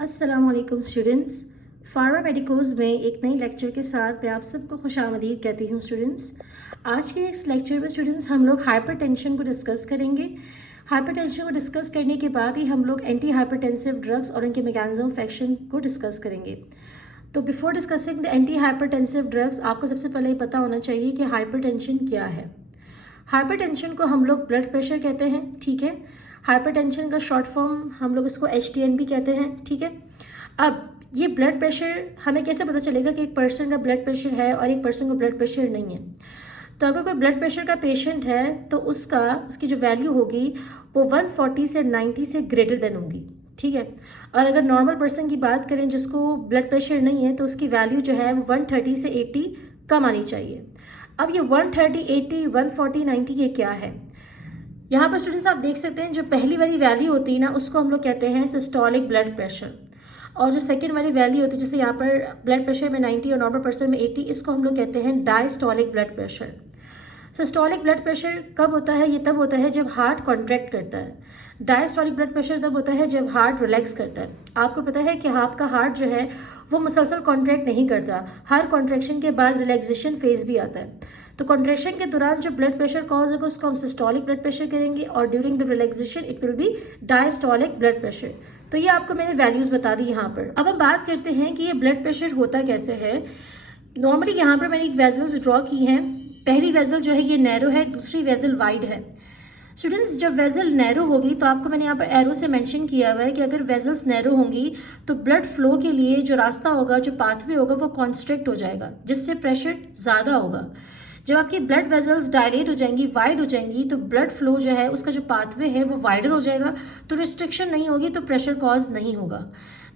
अस्सलाम वालेकुम students. Pharma medicos में एक नई लेक्चर के साथ मैं आप सबको खुशामदीद कहती हूँ स्टूडेंट्स। आज के इस लेक्चर में स्टूडेंट्स हम लोग हाइपरटेंशन को डिस्कस करेंगे। हाइपरटेंशन को डिस्कस करने के बाद ही हम लोग एंटी हाइपरटेंसिव ड्रग्स और उनके मैकेनिज्म ऑफ एक्शन को डिस्कस करेंगे। तो before discussing the anti hypertensive drugs आपको सबसे पहले पता होना चाहिए कि हाइपरटेंशन क्या है। हाइपरटेंशन को हम लोग ब्लड प्रेशर कहते हैं, ठीक है। हाइपरटेंशन का शॉर्ट फॉर्म हम लोग इसको HTN भी कहते हैं, ठीक है। अब ये ब्लड प्रेशर हमें कैसे पता चलेगा कि एक पर्सन का ब्लड प्रेशर है और एक पर्सन को ब्लड प्रेशर नहीं है। तो अगर कोई ब्लड प्रेशर का पेशेंट है तो उसकी जो वैल्यू होगी वो 140 से 90 से ग्रेटर देन होगी, ठीक है। और अगर नॉर्मल पर्सन की बात करें जिसको ब्लड प्रेशर नहीं है तो उसकी वैल्यू जो है वो 130 से 80 कम आनी चाहिए। अब ये 130, 80, 140, 90 ये क्या है? यहाँ पर स्टूडेंट्स आप देख सकते हैं जो पहली वाली वैल्यू होती है ना उसको हम लोग कहते हैं सिस्टोलिक ब्लड प्रेशर, और जो सेकंड वाली वैल्यू होती है जैसे यहाँ पर ब्लड प्रेशर में 90 और नॉर्मल पर्सन में 80, इसको हम लोग कहते हैं diastolic blood pressure. Systolic blood pressure कब होता है? ये तब होता है जब हार्ट कॉन्ट्रैक्ट करता है। डायस्टोलिक ब्लड प्रेशर तब होता है जब हार्ट रिलैक्स करता है। आपको पता है कि आपका हार्ट जो है वो मुसलसल कॉन्ट्रैक्ट नहीं करता, हर कॉन्ट्रैक्शन के बाद रिलैक्सेशन फेज भी आता है। तो कॉन्ट्रैक्शन के दौरान जो ब्लड प्रेशर कॉज होगा उसको हम सिस्टोलिक ब्लड प्रेशर करेंगे और during the relaxation it will be diastolic blood pressure. तो ये आपको मैंने वैल्यूज बता दी यहाँ पर। अब हम बात करते हैं कि ये ब्लड प्रेशर होता कैसे है। नॉर्मली यहाँ पर मैंने एक वेजल्स ड्रॉ की हैं। पहली वेजल जो है ये नैरो है, दूसरी वेजल वाइड है। स्टूडेंट्स जब वेजल नैरो होगी तो आपको मैंने यहाँ पर एरो से मेंशन किया हुआ है कि अगर वेजल्स नैरो होंगी तो ब्लड फ्लो के लिए जो रास्ता होगा, जो पाथवे होगा वो कॉन्स्ट्रिक्ट हो जाएगा, जिससे प्रेशर ज़्यादा होगा। जब आपकी ब्लड वेजल्स डायलेट हो जाएंगी, वाइड हो जाएंगी, तो ब्लड फ्लो जो है उसका जो पाथवे है वो वाइडर हो जाएगा, तो रिस्ट्रिक्शन नहीं होगी, तो प्रेशर कॉज नहीं होगा।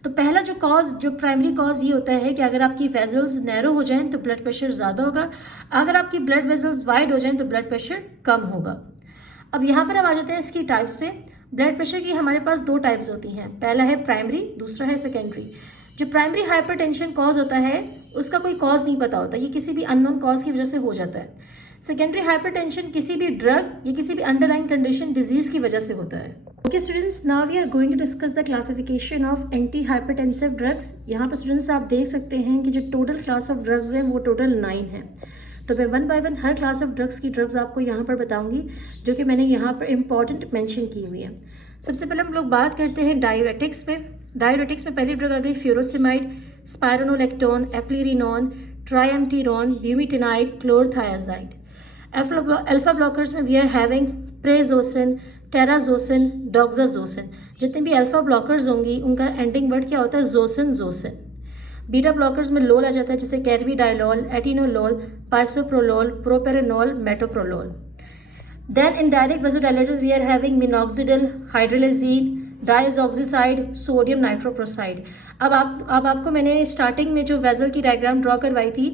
तो पहला जो प्राइमरी कॉज ये होता है कि अगर आपकी वेजल्स नैरो हो जाएं तो ब्लड प्रेशर ज़्यादा होगा, अगर आपकी ब्लड वेजल्स वाइड हो जाएं तो ब्लड प्रेशर कम होगा। अब यहाँ पर हम आ जाते हैं इसकी टाइप्स पे। ब्लड प्रेशर की हमारे पास दो टाइप्स होती हैं, पहला है प्राइमरी, दूसरा है सेकेंडरी। जो प्राइमरी हाइपरटेंशन कॉज होता है उसका कोई कॉज नहीं पता होता, ये किसी भी अननोन कॉज की वजह से हो जाता है। सेकेंडरी हाइपरटेंशन किसी भी ड्रग या किसी भी अंडरलाइन कंडीशन डिजीज की वजह से होता है। Okay students, now we are going to discuss the classification of anti hypertensive drugs. यहाँ पर स्टूडेंट्स आप देख सकते हैं कि जो टोटल क्लास ऑफ ड्रग्स हैं वो टोटल 9 है। तो मैं 1 बाय 1 हर क्लास ऑफ ड्रग्स की ड्रग्स आपको यहाँ पर बताऊंगी जो कि मैंने यहाँ पर इंपॉर्टेंट मेंशन की हुई है। सबसे पहले हम लोग बात करते हैं डायूरेटिक्स पे। डायूरेटिक्स में पहली ड्रग आ गई furosemide, spironolactone, eplerenone, triamterene, bumetanide, chlorothiazide. Alpha blockers में we are having prazosin, terazosin, doxazosin. जितने भी अल्फा ब्लॉकर्स होंगी उनका एंडिंग वर्ड क्या होता है? जोसिन, जोसिन। बीटा ब्लॉकर्स में लोल आ जाता है जैसे carvedilol, atenolol, bisoprolol, propranolol, metoprolol. Then in direct vasodilators we are having minoxidil, hydralazine, diazoxide, sodium nitroprusside. अब आपको मैंने स्टार्टिंग में जो वेजल की डायग्राम ड्रॉ करवाई थी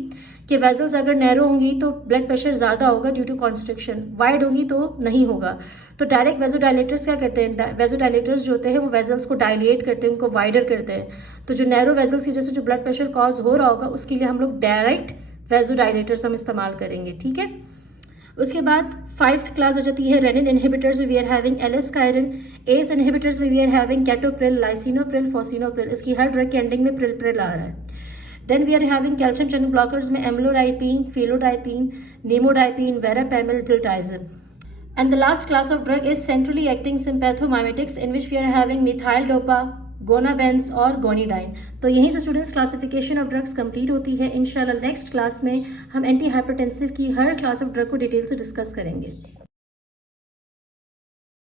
कि वेजल्स अगर नैरो होंगी तो ब्लड प्रेशर ज़्यादा होगा ड्यू टू कॉन्स्ट्रिक्शन, वाइड होगी तो नहीं होगा। तो डायरेक्ट वेजोडाइलेटर्स क्या करते हैं? वेजोडाइलेटर्स जो होते हैं वो वेजल्स को डायलेट करते हैं, उनको वाइडर करते हैं। तो जो नैरो वेजल्स की वजह से जो ब्लड प्रेशर कॉज हो रहा होगा उसके लिए हम लोग डायरेक्ट वेजोडाइलेटर्स हम इस्तेमाल करेंगे, ठीक है। उसके बाद 5th क्लास आ जाती है रेनिन इनहिबिटर्स में we are having aliskiren, ACE inhibitors में we are having captopril, lisinopril, fosinopril. इसकी हर ड्रग के एंडिंग में प्रिल प्रिल आ रहा है। Then we are having calcium channel blockers में amlodipine, फेलोडाइपिन, निमोडाइपिन, वेरापेमिल, डिल्टाइजिन। And the last class of drug is centrally acting sympathomimetics in which we are having methyl dopa, gonabens और गोनीडाइन। तो यहीं से students classification of drugs complete होती है। इंशाल्लाह next class में हम एंटी हाइपरटेंसिव की हर क्लास ऑफ ड्रग को डिटेल से डिस्कस करेंगे।